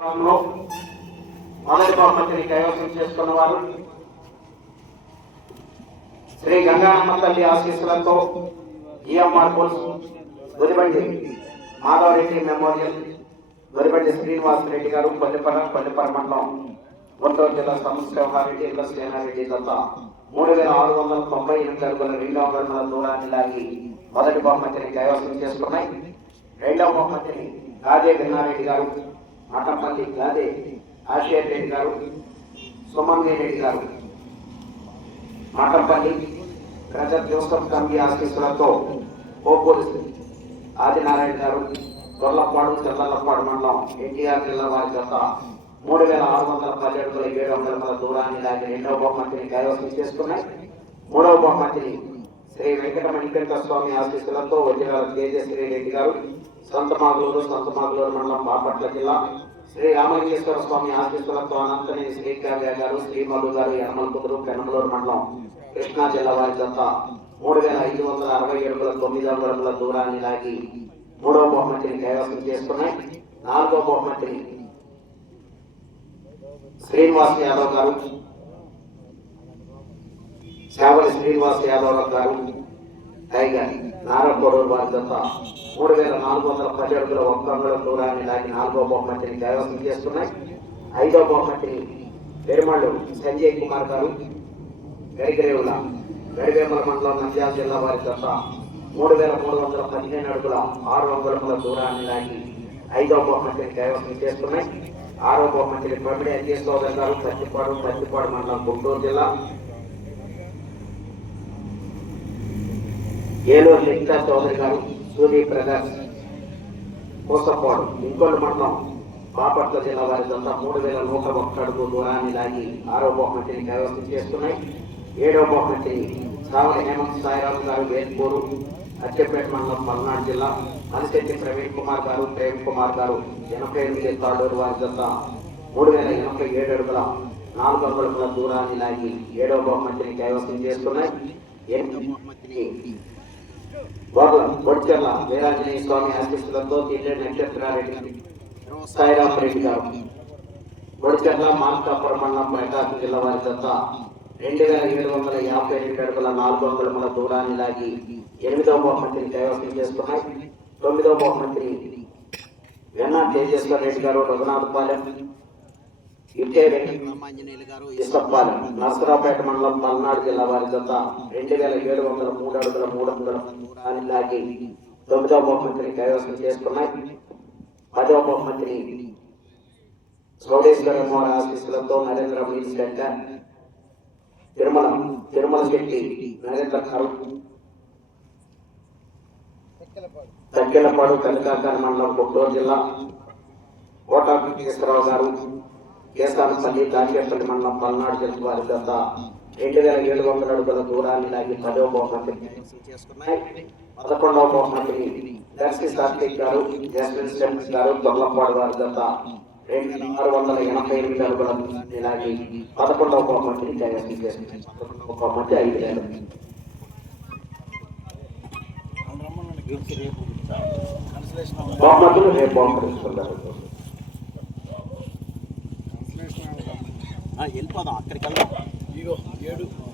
లో మొదటి బహుమతిని కైవసం చేసుకున్న వారు శ్రీ గంగానమ్మ తల్లి ఆశీస్సులతో EMR course Gudibandi Madhava Reddy memorial Gudibandi Srinivas Reddy గారు పల్లెపర పల్లెపర మండలం గుంటూరు జిల్లా సంస్కృహారెడ్డి ఇళ్ళ శ్రీనారెడ్డి దత్త. మూడు వేల ఆరు వందల తొంభై ఎనిమిది అడుగుల రెండు వందల దూరాన్ని లాగి మొదటి బహుమతిని కైవసం చేసుకున్నాయి. రెండవ బహుమతిని రాజే గన్నారెడ్డి గారు ఆటంపల్లి గాదే ఆశయర్ రెడ్డి గారు సుమన్వి రెడ్డి గారు. ఆటంపల్లి ప్రజర్ జోసఫ్ కమిటీ ఆశీస్సులతో ఓపూరి ఆదినారాయణ గారు గొల్లపాడు చెల్లపాడు మండలం ఎన్టీఆర్ జిల్లా వారి జత మూడు వేల ఆరు వందల పదిహేడు ఏడు వందల దూరాన్ని దాని రెండవ బహుమతిని కైవసం చేసుకున్నాయి. మూడవ బహుమతిని శ్రీ వెంకట వెంకటమణి స్వామి ఆశీస్సులతో వజ్రాల తేజశ్రీ రెడ్డి గారు సంతమాగులూరు సంతమాగులూరు మండలం బాపట్ల జిల్లా. శ్రీ రామలింగేశ్వర స్వామి ఆశీస్సులతో అనంతనేని శ్రీకావ్య గారు శ్రీ మధు గారు యనమలకుదురు పెనమలూరు మండలం కృష్ణా జిల్లా వారి జత మూడు వేల ఐదు వందల అరవై ఏడుగుల తొమ్మిది వందల దూరాన్ని లాగి మూడవ బహుమతిని కైవసం చేసుకున్నాయి. నాలుగవ బహుమతిని శ్రీనివాస్ యాదవ్ గారు సేవలి శ్రీనివాస్ యాదవ్ గారు టైగర్ నారకోడూరు వారి జత మూడు వేల నాలుగు వందల పది అడుగుల ఒక్క అంగుళం దూరాన్ని లాగి నాలుగో బహుమతిని కైవసం చేస్తున్నాయి ఐదో బహుమతిని పెరుమళ్ళు సంజయ్ కుమార్ గారు గరిగరేవుల గడివేమల మండలం నంద్యాల జిల్లా వారి జత మూడు వేల మూడు వందల పదిహేను అడుగుల ఆరు అంగుళముల దూరాన్ని దాటి ఐదో బహుమతిని కైవసం చేస్తున్నాయి ఆరో బహుమతిని పంపిణీ అంజే సోదరు గారు పత్తిపాడు పత్తిపాడు మండలం గుంటూరు జిల్లా ఏలూరు లిఖిత చౌదరి గారు సూర్య ప్రకాష్ కోసపాడు ఇంకొల్లు మండలం బాపట్ల జిల్లా వారి దంతా మూడు వేల నూట ఒక్క అడుగు దూరాన్ని లాగి ఆరో బహుమతిని కైవసం చేస్తున్నాయి. ఏడో బహుమతిని సావలి హేమంత్ సాయిరావు గారు వేల్పూరు అచ్చపేట మండలం పల్నాడు జిల్లా. అనిశెట్టి ప్రవీణ్ కుమార్ గారు ప్రేమ్ కుమార్ గారు ఎనభై ఎనిమిది తాడూరు వారి జత మూడు వేల ఎనభై ఏడు అడుగుల నాలుగు అంగుళముల దూరాన్ని లాగి ఏడో బహుమతిని కైవసం చేస్తున్నాయి. ఎనిమిది బహుమతిని వీరాంజనేయ స్వామి ఆశీస్సులతో తిల్లే నక్షత్రారెడ్డి సాయిరామ్ రెడ్డి గారు కొడిచెర్ల మార్కాపురం మండలం ప్రకాశం జిల్లా వారి జత రెండు వేల ఏడు వందల యాభై రెండు అడుగుల నాలుగు వందల మన దూరాన్ని లాగి ఎనిమిదవ బహుమతిని కైవసం చేసుకున్నాయి తొమ్మిదవ బహుమతిని వెన్నా తేజేశ్వర రెడ్డి గారు రఘునాథపాలెం. ఇటే రామాంజనేయులు గారు ఇసప్పాలెం నరసరావుపేట మండలం పల్నాడు జిల్లా వారి జత రెండు వేల ఏడు వందల మూడు అడుగుల మూడు వందల దూరాన్ని లాగి తొమ్మిదవ బహుమతిని కైవసం చేసుకున్నాయి. పదవ బహుమతిని సోడేశ్వర మోహన్ ఆశీస్సులతో నరేంద్ర మీన్స్ గడ్డ తిరుమల తిరుమల శెట్టి నరేంద్ర గారు తక్కెలపాడు కనకాకార మండలం గుంటూరు జిల్లా కోటా వెంకటేశ్వరరావు గారు కేసానపల్లి దాచేపల్లి మండలం పల్నాడు జిల్లా వారి గత రెండు వేల ఏడు వందల అడుగుల దూరాన్ని లాగి పదవ బహుమతిని పదకొండవ బహుమతిని దర్శి సాత్విక్ గారు జాస్మిన్ స్టెమ్స్ గారు దొల్లపాడు వారి గత రెండు వేల ఆరు వందల ఎనభై ఎనిమిది అడుగుల దూరాన్ని లాగి పదకొండవ బహుమతిని కైవసం చేసుకున్నాయి. పదకొండవ బహుమతి ఐదు వేలు. బహుమతులు రేపు బహుమతిస్తున్నారు వెళ్ళిపోదాం అక్కడికి వెళ్దాం. ఇగో ఏడు.